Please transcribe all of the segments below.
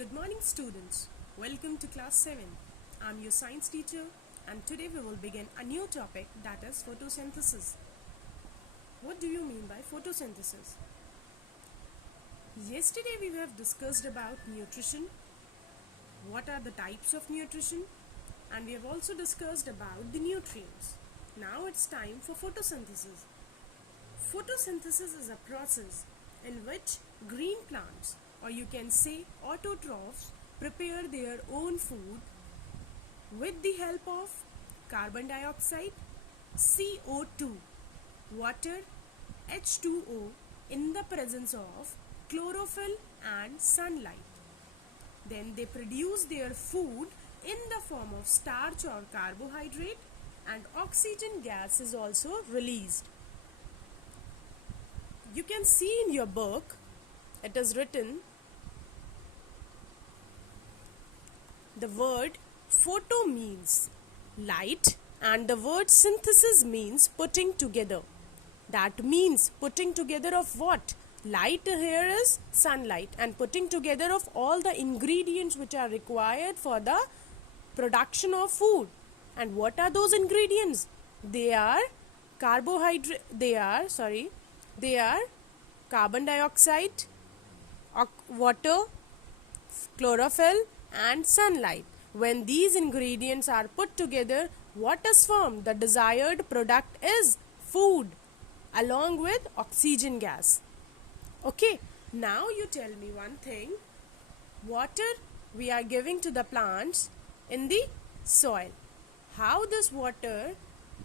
Good morning, students. Welcome to class 7. I'm your science teacher, and today we will begin a new topic, that is photosynthesis. What do you mean by photosynthesis? Yesterday we have discussed about nutrition, what are the types of nutrition, and we have also discussed about the nutrients. Now it's time for photosynthesis. Photosynthesis is a process in which green plants, or you can say autotrophs, prepare their own food with the help of carbon dioxide, CO2, water, H2O, in the presence of chlorophyll and sunlight. Then they produce their food in the form of starch or carbohydrate, and oxygen gas is also released. You can see in your book, it is written the word photo means light and the word synthesis means putting together. That means putting together of what? Light here is sunlight, and putting together of all the ingredients which are required for the production of food. And what are those ingredients? They are carbon dioxide, water, chlorophyll and sunlight. When these ingredients are put together, what is formed? The desired product is food along with oxygen gas. Okay, now you tell me one thing. Water we are giving to the plants in the soil. How this water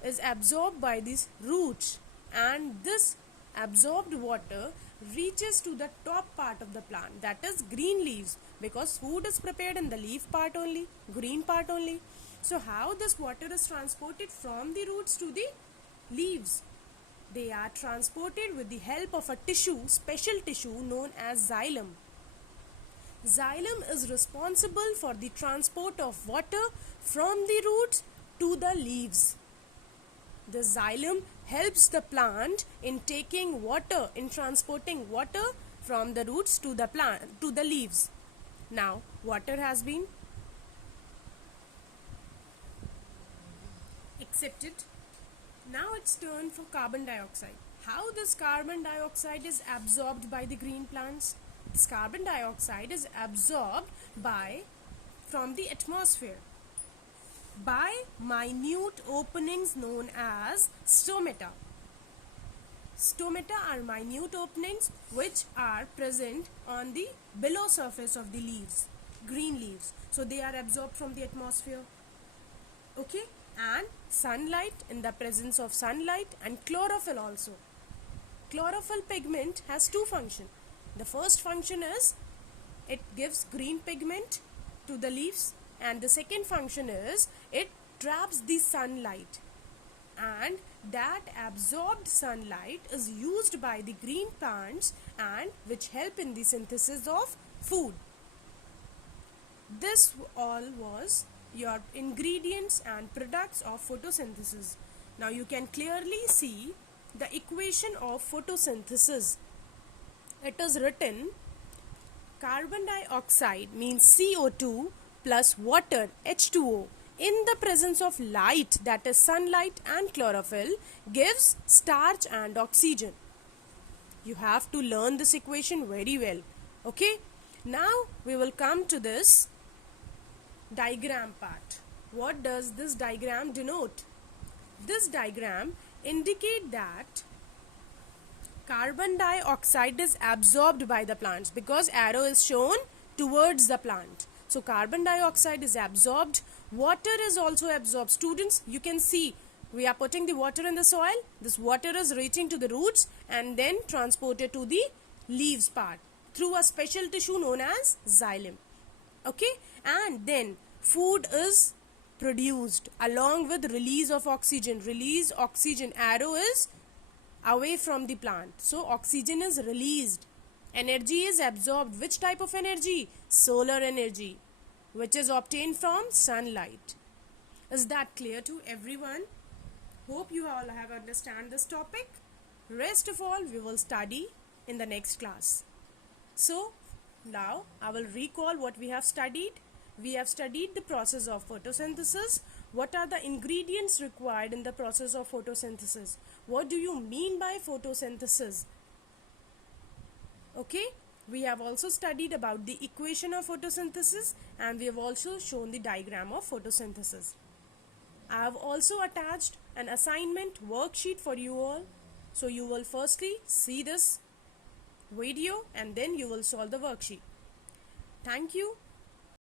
is absorbed by these roots, and this absorbed water reaches to the top part of the plant, that is green leaves, because food is prepared in the leaf part only, green part only. So how this water is transported from the roots to the leaves? They are transported with the help of a tissue, special tissue known as xylem. Xylem is responsible for the transport of water from the roots to the leaves. The xylem helps the plant in taking water, in transporting water from the roots to the plant, to the leaves. Now, water has been accepted. Now it's turn for carbon dioxide. How this carbon dioxide is absorbed by the green plants? This carbon dioxide is absorbed from the atmosphere by minute openings known as stomata. Stomata are minute openings which are present on the below surface of the leaves, green leaves. So they are absorbed from the atmosphere. Okay, and sunlight, in the presence of sunlight, and chlorophyll also. Chlorophyll pigment has two functions. The first function is it gives green pigment to the leaves, and the second function is it traps the sunlight, and that absorbed sunlight is used by the green plants and which help in the synthesis of food. This all was your ingredients and products of photosynthesis. Now you can clearly see the equation of photosynthesis. It is written carbon dioxide means CO2 plus water H2O in the presence of light, that is sunlight and chlorophyll, gives starch and oxygen. You have to learn this equation very well. Okay, now we will come to this diagram part. What does this diagram denote? This diagram indicates that carbon dioxide is absorbed by the plants because arrow is shown towards the plant. So carbon dioxide is absorbed, water is also absorbed. Students, you can see we are putting the water in the soil. This water is reaching to the roots and then transported to the leaves part through a special tissue known as xylem. Okay, and then food is produced along with release of oxygen. Release oxygen, arrow is away from the plant. So oxygen is released. Energy is absorbed. Which type of energy? Solar energy, which is obtained from sunlight. Is that clear to everyone? Hope you all have understand this topic. Rest of all we will study in the next class. So Now I will recall what we have studied. We have studied the process of photosynthesis. What are the ingredients required in the process of photosynthesis? What do you mean by photosynthesis? Okay, we have also studied about the equation of photosynthesis, and we have also shown the diagram of photosynthesis. I have also attached an assignment worksheet for you all. So you will firstly see this video and then you will solve the worksheet. Thank you.